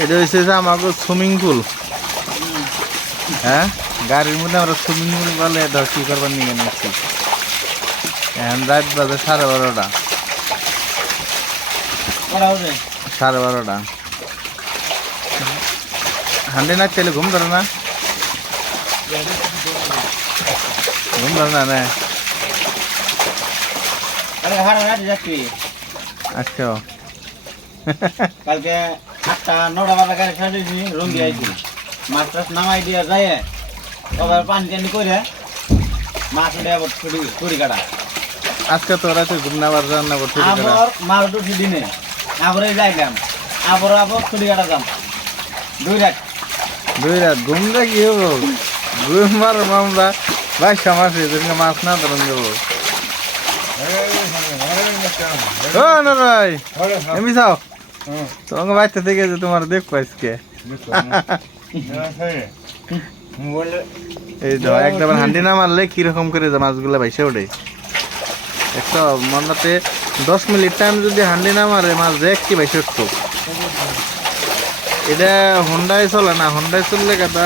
এটা হচ্ছে যে আমাকে সুইমিং পুল। হ্যাঁ, গাড়ির মধ্যে আমরা সুইমিং পুল বলে ধর কি করবার নিয়ে নিচ্ছি। এখন রাত বাজে 12:30। 12:30। হান্ডি না চাইলে ঘুম ধরে না, ঘুম ধরে না রে। আচ্ছা, কালকে 8টা-9টা বাজে গাড়ি ছাড়িয়েছি, রঙ্গি আইছি মাছ টাছ নামাই দিয়ে যায় আবার পানি টানি করে মাছ উঠে আবার ছুরি কাটা। আজকে তো রাতে ঘুম না আবার রান্না করতে আবার মাল উঠছি দিনে, আবার যাইলাম, আবার ছুরি কাটা যাম 2 রাত। 2 রাত ঘুম রে কি হবো? ঘুম মার মামলা ভাই সমাজ এদিকে মাছ না ধরুন দেবো। ও না ভাই এমনি চাও তোমাকে বাচ্চা থেকে যে তোমার দেখবো আজকে। এই তো একদম হান্ডি না মারলে কিরকম করে মাছগুলো ভাইসে ওঠে। একটা মন্দাতে 10 মিনিট টাইম যদি হান্ডি না মারে মাছ দেখছি ভাইসে উঠতো। এটা হোন্ডায় চলে না, হোন্ডায় চললে কথা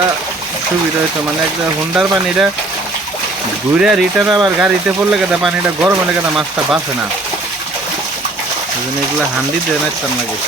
সুবিধা হইতো, মানে একটা হোন্ডার পানিটা ঘুরে রিটার্ন আবার গাড়িতে পড়লে কথা পানিটা গরম হলে কথা মাছটা বাঁচে না। এই জন্য এগুলো হান্ডি দিয়ে নাচতাম লাগে।